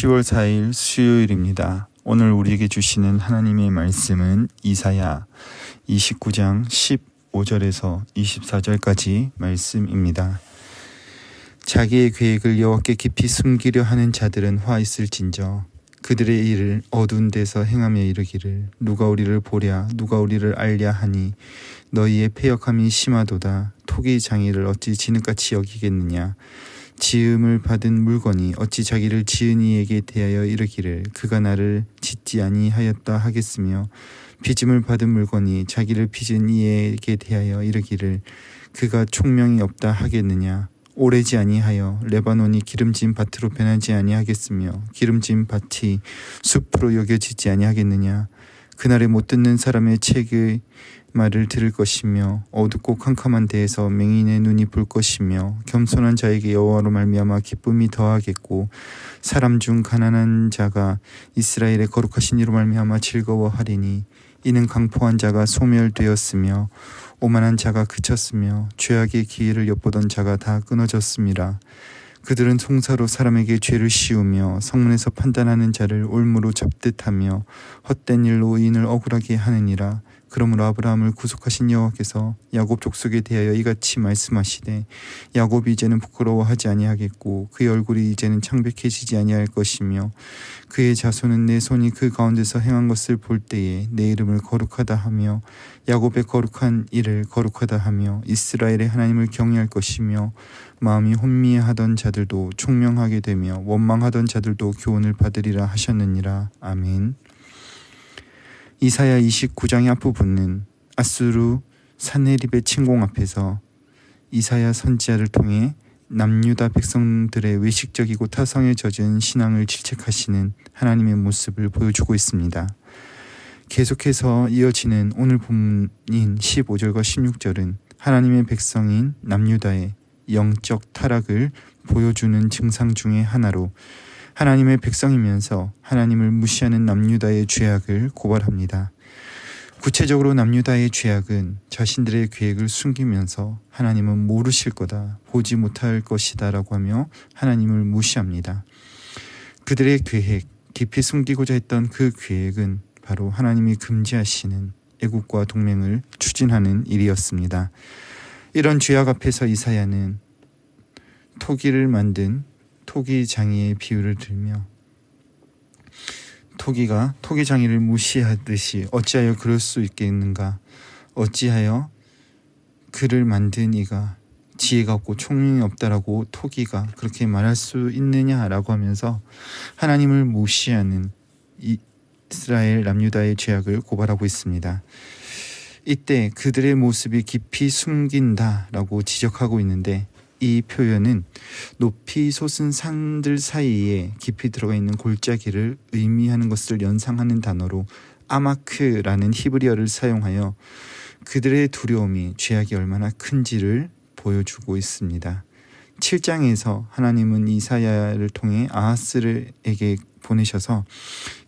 10월 4일 수요일입니다. 오늘 우리에게 주시는 하나님의 말씀은 이사야 29장 15절에서 24절까지 말씀입니다. 자기의 계획을 여호와께 깊이 숨기려 하는 자들은 화 있을진저 그들의 일을 어두운 데서 행하며 이르기를 누가 우리를 보랴 누가 우리를 알랴 하니 너희의 패역함이 심하도다. 토기 장이를 어찌 진흙같이 여기겠느냐. 지음을 받은 물건이 어찌 자기를 지은 이에게 대하여 이르기를 그가 나를 짓지 아니하였다 하겠으며 빚음을 받은 물건이 자기를 빚은 이에게 대하여 이르기를 그가 총명이 없다 하겠느냐. 오래지 아니하여 레바논이 기름진 밭으로 변하지 아니하겠으며 기름진 밭이 숲으로 여겨지지 아니하겠느냐. 그날에 못 듣는 사람의 책의 말을 들을 것이며 어둡고 캄캄한 데에서 맹인의 눈이 볼 것이며 겸손한 자에게 여호와로 말미암아 기쁨이 더하겠고 사람 중 가난한 자가 이스라엘의 거룩하신 이로 말미암아 즐거워하리니 이는 강포한 자가 소멸되었으며 오만한 자가 그쳤으며 죄악의 기회를 엿보던 자가 다 끊어졌음이라. 그들은 송사로 사람에게 죄를 씌우며 성문에서 판단하는 자를 올무로 잡듯하며 헛된 일로 의인을 억울하게 하느니라. 그러므로 아브라함을 구속하신 여호와께서 야곱 족속에 대하여 이같이 말씀하시되 야곱이 이제는 부끄러워하지 아니하겠고 그의 얼굴이 이제는 창백해지지 아니할 것이며 그의 자손은 내 손이 그 가운데서 행한 것을 볼 때에 내 이름을 거룩하다 하며 야곱의 거룩한 일을 거룩하다 하며 이스라엘의 하나님을 경외할 것이며 마음이 혼미하던 자들도 총명하게 되며 원망하던 자들도 교훈을 받으리라 하셨느니라. 아멘. 이사야 29장의 앞부분은 아수르 산헤립의 침공 앞에서 이사야 선지자를 통해 남유다 백성들의 외식적이고 타성에 젖은 신앙을 질책하시는 하나님의 모습을 보여주고 있습니다. 계속해서 이어지는 오늘 본문인 15절과 16절은 하나님의 백성인 남유다의 영적 타락을 보여주는 증상 중의 하나로 하나님의 백성이면서 하나님을 무시하는 남유다의 죄악을 고발합니다. 구체적으로 남유다의 죄악은 자신들의 계획을 숨기면서 하나님은 모르실 거다, 보지 못할 것이다 라고 하며 하나님을 무시합니다. 그들의 계획, 깊이 숨기고자 했던 그 계획은 바로 하나님이 금지하시는 애국과 동맹을 추진하는 일이었습니다. 이런 죄악 앞에서 이사야는 토기를 만든 토기장이의 비유를 들며 토기가 토기장이를 무시하듯이 어찌하여 그럴 수 있겠는가. 어찌하여 그를 만든 이가 지혜가 없고 총명이 없다라고 토기가 그렇게 말할 수 있느냐라고 하면서 하나님을 무시하는 이스라엘 남유다의 죄악을 고발하고 있습니다. 이때 그들의 모습이 깊이 숨긴다라고 지적하고 있는데 이 표현은 높이 솟은 산들 사이에 깊이 들어가 있는 골짜기를 의미하는 것을 연상하는 단어로 아마크라는 히브리어를 사용하여 그들의 두려움이 죄악이 얼마나 큰지를 보여주고 있습니다. 7장에서 하나님은 이사야를 통해 아하스에게 보내셔서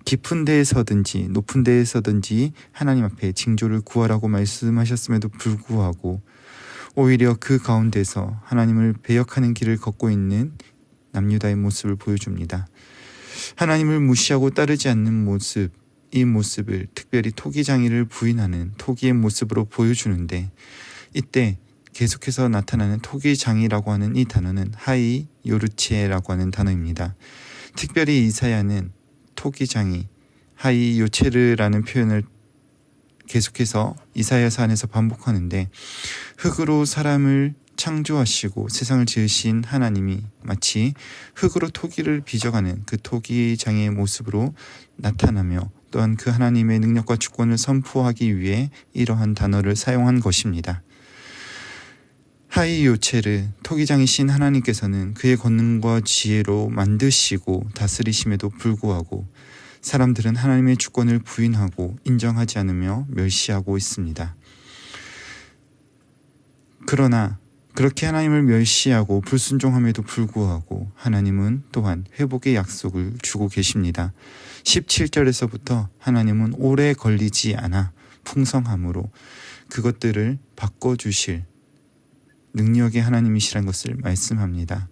깊은 데에서든지 높은 데에서든지 하나님 앞에 징조를 구하라고 말씀하셨음에도 불구하고 오히려 그 가운데서 하나님을 배역하는 길을 걷고 있는 남유다의 모습을 보여줍니다. 하나님을 무시하고 따르지 않는 모습, 이 모습을 특별히 토기장이를 부인하는 토기의 모습으로 보여주는데 이때 계속해서 나타나는 토기장이라고 하는 이 단어는 하이 요르체라고 하는 단어입니다. 특별히 이사야는 토기장이 하이 요체르라는 표현을 계속해서 이사야서 안에서 반복하는데 흙으로 사람을 창조하시고 세상을 지으신 하나님이 마치 흙으로 토기를 빚어가는 그 토기장의 모습으로 나타나며 또한 그 하나님의 능력과 주권을 선포하기 위해 이러한 단어를 사용한 것입니다. 하이 요체르, 토기장이신 하나님께서는 그의 권능과 지혜로 만드시고 다스리심에도 불구하고 사람들은 하나님의 주권을 부인하고 인정하지 않으며 멸시하고 있습니다. 그러나 그렇게 하나님을 멸시하고 불순종함에도 불구하고 하나님은 또한 회복의 약속을 주고 계십니다. 17절에서부터 하나님은 오래 걸리지 않아 풍성함으로 그것들을 바꿔주실 능력의 하나님이시라는 것을 말씀합니다.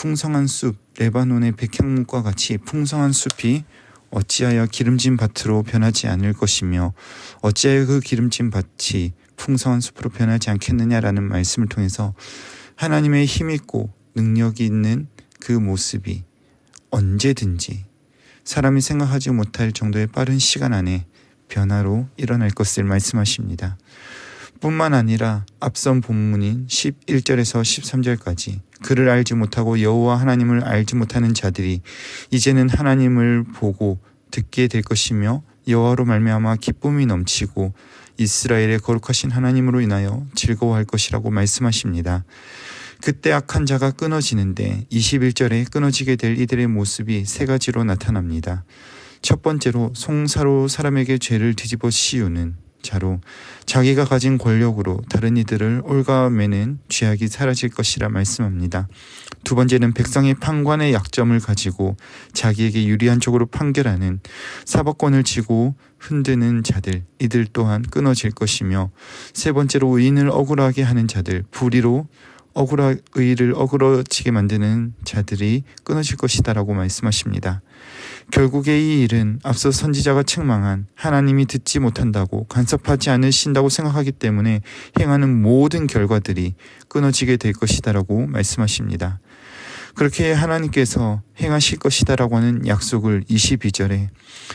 풍성한 숲 레바논의 백향목과 같이 풍성한 숲이 어찌하여 기름진 밭으로 변하지 않을 것이며 어찌하여 그 기름진 밭이 풍성한 숲으로 변하지 않겠느냐라는 말씀을 통해서 하나님의 힘있고 능력이 있는 그 모습이 언제든지 사람이 생각하지 못할 정도의 빠른 시간 안에 변화로 일어날 것을 말씀하십니다. 뿐만 아니라 앞선 본문인 11절에서 13절까지 그를 알지 못하고 여호와 하나님을 알지 못하는 자들이 이제는 하나님을 보고 듣게 될 것이며 여호와로 말미암아 기쁨이 넘치고 이스라엘의 거룩하신 하나님으로 인하여 즐거워할 것이라고 말씀하십니다. 그때 악한 자가 끊어지는데 21절에 끊어지게 될 이들의 모습이 세 가지로 나타납니다. 첫 번째로 송사로 사람에게 죄를 뒤집어 씌우는 자로 자기가 가진 권력으로 다른 이들을 올가매는 죄악이 사라질 것이라 말씀합니다. 두 번째는 백성의 판관의 약점을 가지고 자기에게 유리한 쪽으로 판결하는 사법권을 쥐고 흔드는 자들, 이들 또한 끊어질 것이며, 세 번째로 의인을 억울하게 하는 자들, 불의로 의를 억울해지게 만드는 자들이 끊어질 것이다 라고 말씀하십니다. 결국에 이 일은 앞서 선지자가 책망한 하나님이 듣지 못한다고 간섭하지 않으신다고 생각하기 때문에 행하는 모든 결과들이 끊어지게 될 것이다 라고 말씀하십니다. 그렇게 하나님께서 행하실 것이다 라고 하는 약속을 22절에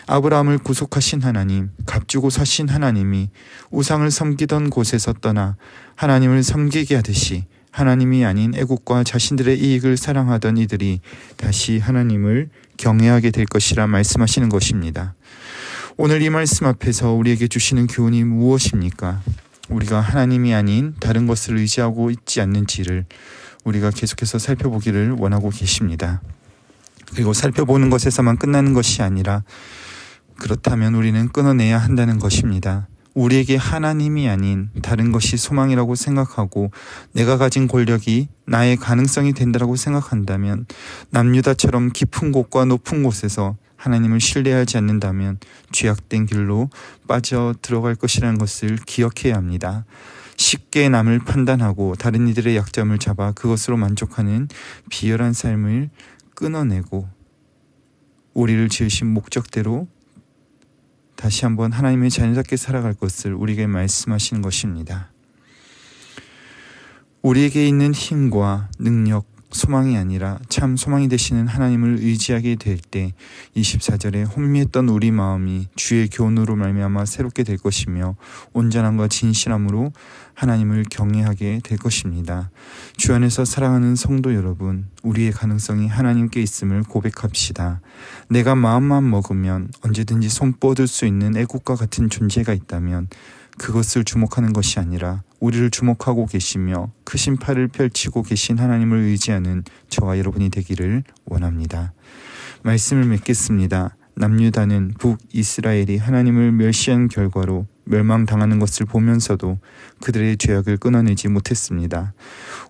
아브라함을 구속하신 하나님, 값주고 사신 하나님이 우상을 섬기던 곳에서 떠나 하나님을 섬기게 하듯이 하나님이 아닌 애국과 자신들의 이익을 사랑하던 이들이 다시 하나님을 경외하게 될 것이라 말씀하시는 것입니다. 오늘 이 말씀 앞에서 우리에게 주시는 교훈이 무엇입니까? 우리가 하나님이 아닌 다른 것을 의지하고 있지 않는지를 우리가 계속해서 살펴보기를 원하고 계십니다. 그리고 살펴보는 것에서만 끝나는 것이 아니라 그렇다면 우리는 끊어내야 한다는 것입니다. 우리에게 하나님이 아닌 다른 것이 소망이라고 생각하고 내가 가진 권력이 나의 가능성이 된다고 생각한다면, 남유다처럼 깊은 곳과 높은 곳에서 하나님을 신뢰하지 않는다면 죄악된 길로 빠져 들어갈 것이라는 것을 기억해야 합니다. 쉽게 남을 판단하고 다른 이들의 약점을 잡아 그것으로 만족하는 비열한 삶을 끊어내고 우리를 지으신 목적대로 다시 한번 하나님의 자녀답게 살아갈 것을 우리에게 말씀하시는 것입니다. 우리에게 있는 힘과 능력, 소망이 아니라 참 소망이 되시는 하나님을 의지하게 될 때 24절에 혼미했던 우리 마음이 주의 교훈으로 말미암아 새롭게 될 것이며 온전함과 진실함으로 하나님을 경외하게 될 것입니다. 주 안에서 사랑하는 성도 여러분, 우리의 가능성이 하나님께 있음을 고백합시다. 내가 마음만 먹으면 언제든지 손 뻗을 수 있는 애국과 같은 존재가 있다면 그것을 주목하는 것이 아니라 우리를 주목하고 계시며 크신 팔을 펼치고 계신 하나님을 의지하는 저와 여러분이 되기를 원합니다. 말씀을 맺겠습니다. 남유다는 북이스라엘이 하나님을 멸시한 결과로 멸망당하는 것을 보면서도 그들의 죄악을 끊어내지 못했습니다.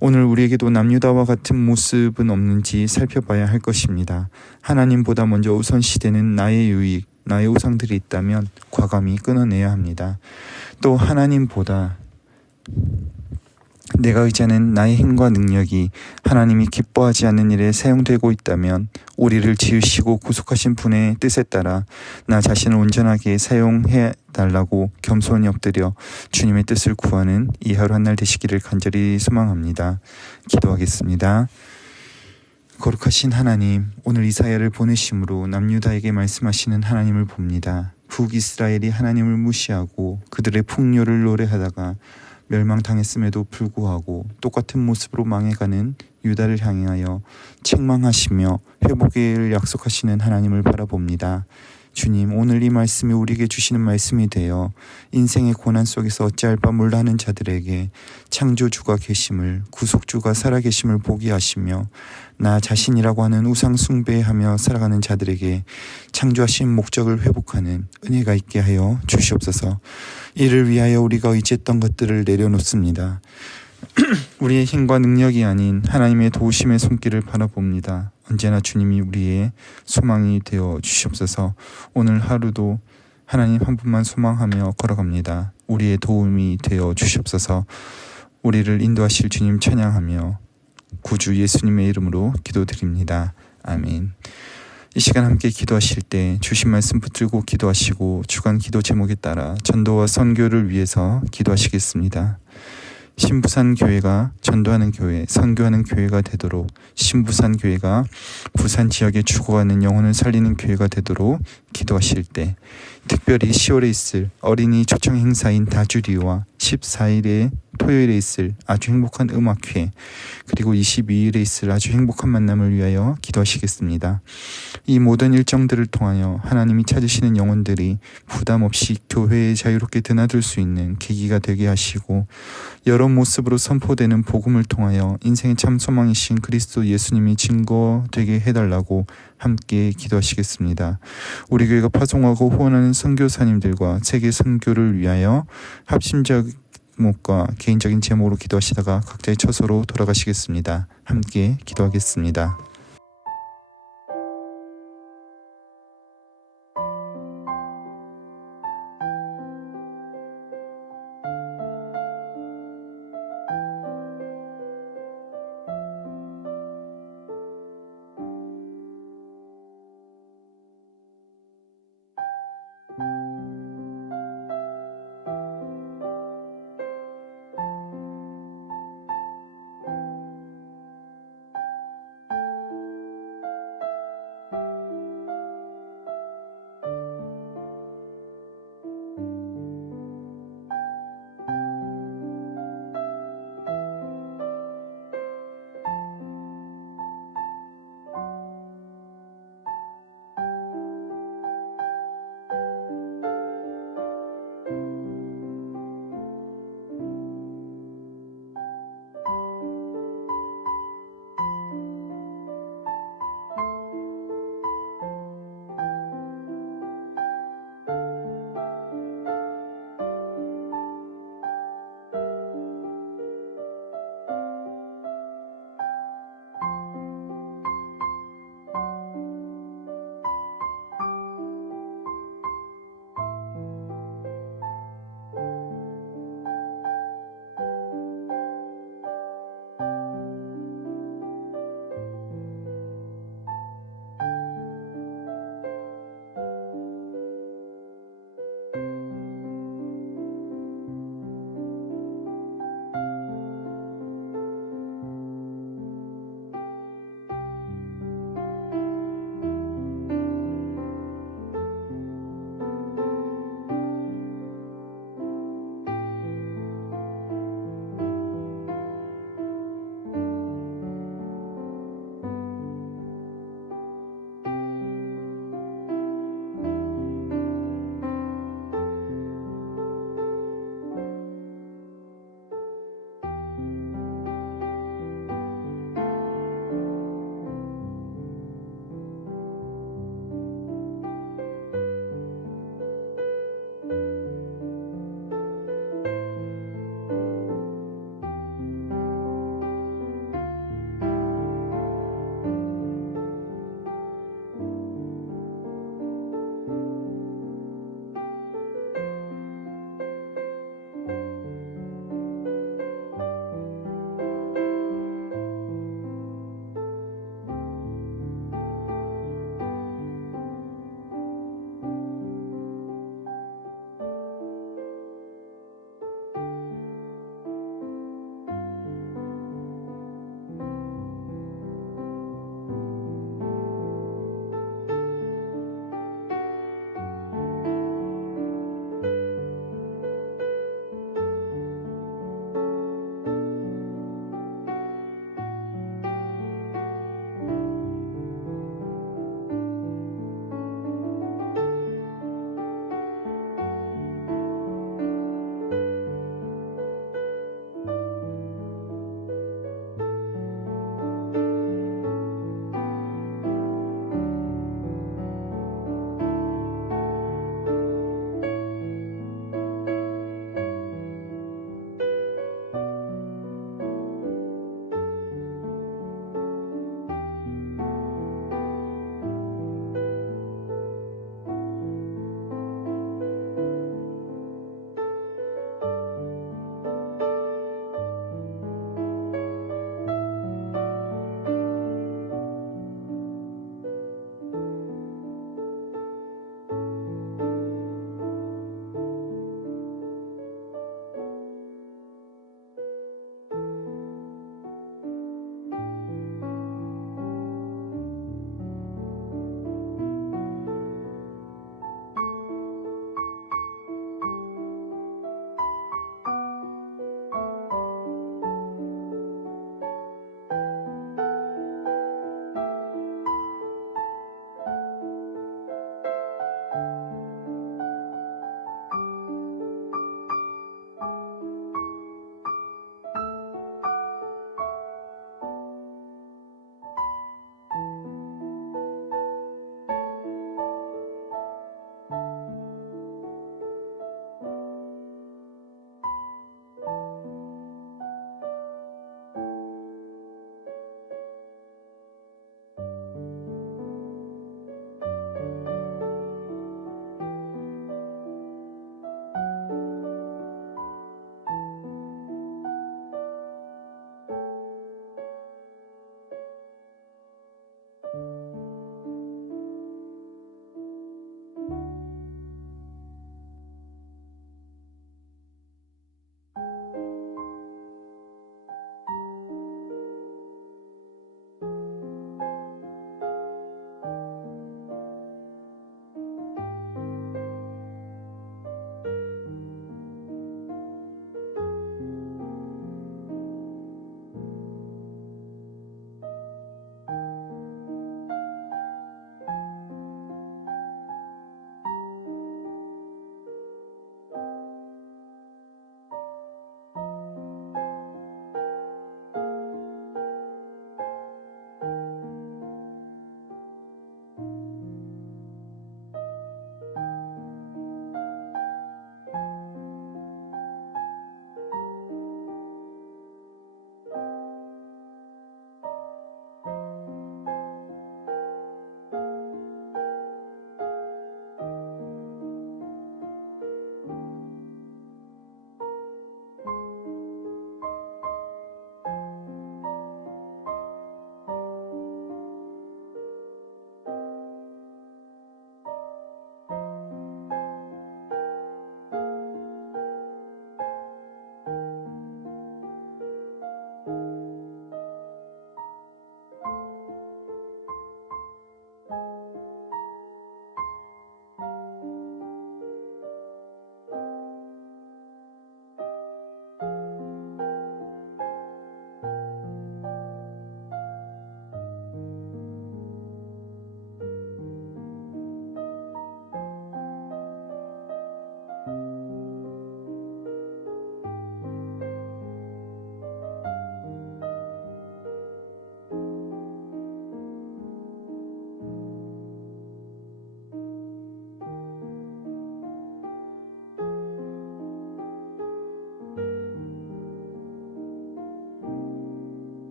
오늘 우리에게도 남유다와 같은 모습은 없는지 살펴봐야 할 것입니다. 하나님보다 먼저 우선시되는 나의 유익, 나의 우상들이 있다면 과감히 끊어내야 합니다. 또 하나님보다 내가 의지하는 나의 힘과 능력이 하나님이 기뻐하지 않는 일에 사용되고 있다면 우리를 지으시고 구속하신 분의 뜻에 따라 나 자신을 온전하게 사용해 달라고 겸손히 엎드려 주님의 뜻을 구하는 이 하루 한날 되시기를 간절히 소망합니다. 기도하겠습니다. 거룩하신 하나님, 오늘 이사야를 보내심으로 남유다에게 말씀하시는 하나님을 봅니다. 북이스라엘이 하나님을 무시하고 그들의 풍요를 노래하다가 멸망당했음에도 불구하고 똑같은 모습으로 망해가는 유다를 향하여 책망하시며 회복을 약속하시는 하나님을 바라봅니다. 주님, 오늘 이 말씀이 우리에게 주시는 말씀이 되어 인생의 고난 속에서 어찌할 바 몰라 하는 자들에게 창조주가 계심을, 구속주가 살아계심을 보게 하시며 나 자신이라고 하는 우상 숭배하며 살아가는 자들에게 창조하신 목적을 회복하는 은혜가 있게 하여 주시옵소서. 이를 위하여 우리가 의지했던 것들을 내려놓습니다. 우리의 힘과 능력이 아닌 하나님의 도우심의 손길을 바라봅니다. 언제나 주님이 우리의 소망이 되어 주시옵소서. 오늘 하루도 하나님 한 분만 소망하며 걸어갑니다. 우리의 도움이 되어 주시옵소서. 우리를 인도하실 주님 찬양하며 구주 예수님의 이름으로 기도드립니다. 아멘. 이 시간 함께 기도하실 때 주신 말씀 붙들고 기도하시고 주간 기도 제목에 따라 전도와 선교를 위해서 기도하시겠습니다. 신부산 교회가 전도하는 교회, 선교하는 교회가 되도록, 신부산 교회가 부산 지역에 죽어가는 영혼을 살리는 교회가 되도록 기도하실 때, 특별히 10월에 있을 어린이 초청 행사인 다주리와 14일에 토요일에 있을 아주 행복한 음악회, 그리고 22일에 있을 아주 행복한 만남을 위하여 기도하시겠습니다. 이 모든 일정들을 통하여 하나님이 찾으시는 영혼들이 부담 없이 교회에 자유롭게 드나들 수 있는 계기가 되게 하시고, 여러 모습으로 선포되는 복음을 통하여 인생의 참 소망이신 그리스도 예수님이 증거되게 해달라고 함께 기도하시겠습니다. 우리 교회가 파송하고 후원하는 선교사님들과 세계 선교를 위하여 합심적 목과 개인적인 제목으로 기도하시다가 각자의 처소로 돌아가시겠습니다. 함께 기도하겠습니다.